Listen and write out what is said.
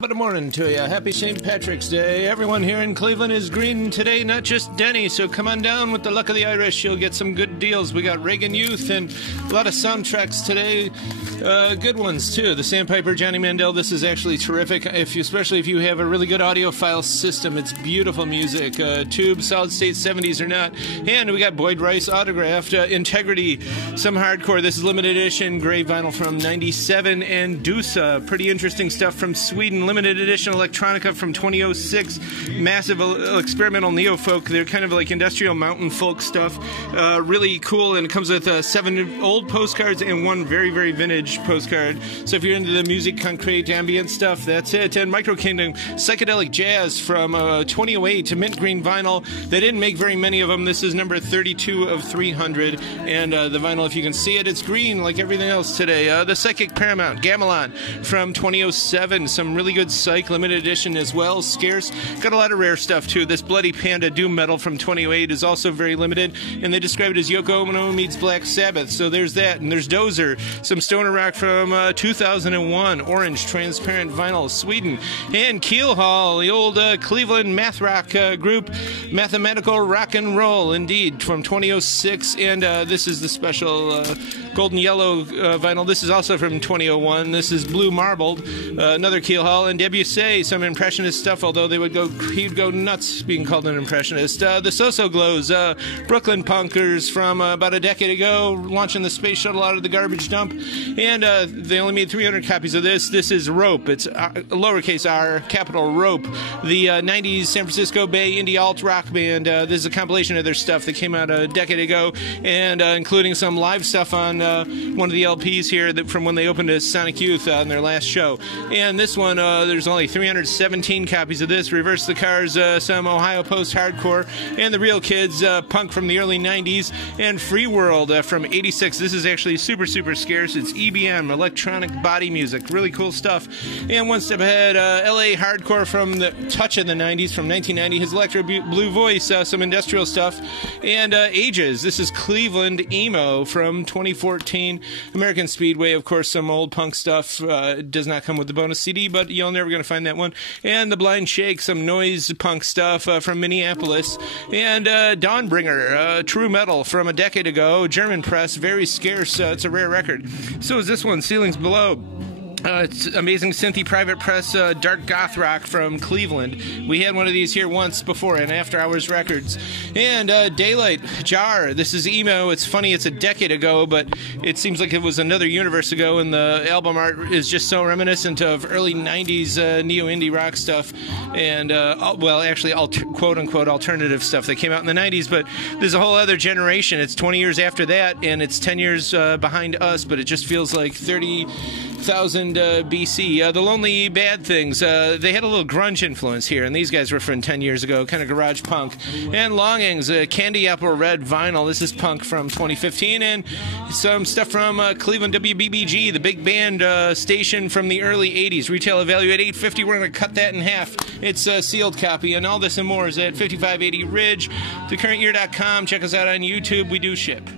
Good morning to you. Happy St. Patrick's Day. Everyone here in Cleveland is green today, not just Denny, so come on down with the luck of the Irish. You'll get some good deals. We got Reagan Youth and a lot of soundtracks today. Good ones, too. The Sandpiper, Johnny Mandel. This is actually terrific, especially if you have a really good audiophile system. It's beautiful music. Tube, solid state 70s or not. And we got Boyd Rice autographed. Integrity, some hardcore. This is limited edition, gray vinyl from 97. And Dusa, pretty interesting stuff from Sweden. Limited edition electronica from 2006, massive experimental neo-folk. They're kind of like industrial mountain folk stuff. Really cool, and it comes with 7 old postcards and 1 very, very vintage postcard. So if you're into the music, concrete, ambient stuff, that's it. And Micro Kingdom, psychedelic jazz from 2008 to mint green vinyl. They didn't make very many of them. This is number 32 of 300, and the vinyl, if you can see it, it's green like everything else today. The Psychic Paramount, Gamelan from 2007, some really good psych, limited edition as well, scarce. Got a lot of rare stuff too. This Bloody Panda Doom Metal from 2008 is also very limited, and they describe it as Yoko Ono meets Black Sabbath, so there's that. And there's Dozer, some stoner rock from 2001, orange transparent vinyl, Sweden. And Keelhaul, the old Cleveland math rock group, mathematical rock and roll, indeed, from 2006. And this is the special golden yellow vinyl. This is also from 2001. This is Blue Marbled, another Keelhaul. And Debussy, some impressionist stuff, although he'd go nuts being called an impressionist. The So-So Glows, Brooklyn punkers from about a decade ago, launching the space shuttle out of the garbage dump. And they only made 300 copies of this. This is Rope. It's lowercase r, capital Rope. The 90s San Francisco Bay indie alt rock band. This is a compilation of their stuff that came out a decade ago, and including some live stuff on one of the LPs here from when they opened as Sonic Youth on their last show. And this one, there's only 317 copies of this. Reverse the Cars, some Ohio post-hardcore, and the Real Kids, punk from the early 90s, and Free World from 86. This is actually super, super scarce. It's EBM, electronic body music. Really cool stuff. And one step ahead, LA hardcore from the touch of the 90s, from 1990. His Electro Blue Voice, some industrial stuff. And Ages. This is Cleveland emo from 2014. American Speedway, of course, some old punk stuff. Does not come with the bonus CD, but you're never going to find that one. And The Blind Shake, some noise punk stuff from Minneapolis. And Dawnbringer, true metal from a decade ago, German press, very scarce. It's a rare record. So is this one, Ceilings Below. It's amazing synthy private press, dark goth rock from Cleveland. We had one of these here once before in After Hours Records. And Daylight, Jar. This is emo. It's funny, it's a decade ago, but it seems like it was another universe ago, and the album art is just so reminiscent of early 90s neo-indie rock stuff. And, well, actually, quote-unquote alternative stuff that came out in the 90s, but there's a whole other generation. It's 20 years after that, and it's 10 years behind us, but it just feels like 30,000 BC. The Lonely Bad Things, they had a little grunge influence here, and these guys were from 10 years ago, kind of garage punk. And Longings, Candy Apple Red vinyl. This is punk from 2015, and some stuff from Cleveland WBBG, the big band station from the early 80s. Retail value at $8.50. We're going to cut that in half. It's a sealed copy, and all this and more is at 5580 Ridge, thecurrentyear.com. Check us out on YouTube. We do ship.